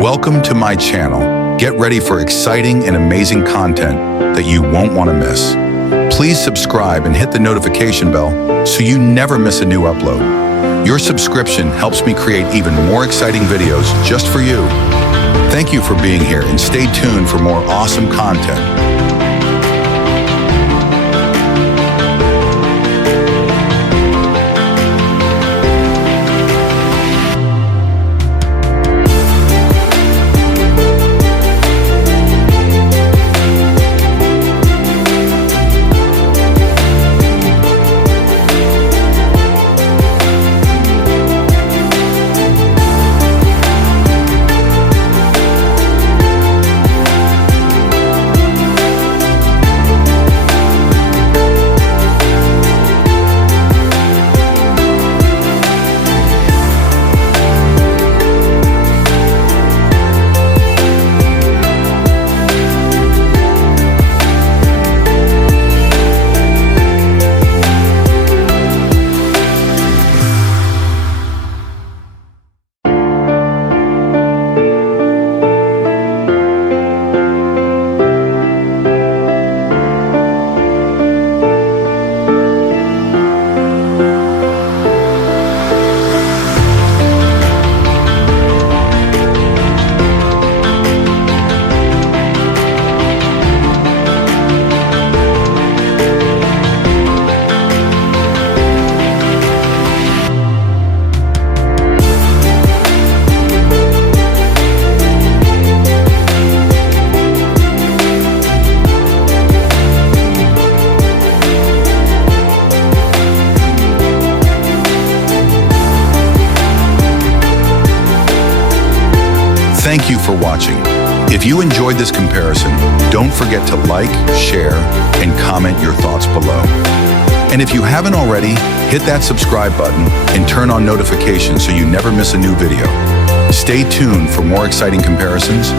Welcome to my channel. Get ready for exciting and amazing content that you won't want to miss. Please subscribe and hit the notification bell so you never miss a new upload. Your subscription helps me create even more exciting videos just for you. Thank you for being here and stay tuned for more awesome content. Thank you for watching. If you enjoyed this comparison, don't forget to like, share, and comment your thoughts below. And if you haven't already, hit that subscribe button and turn on notifications so you never miss a new video. Stay tuned for more exciting comparisons.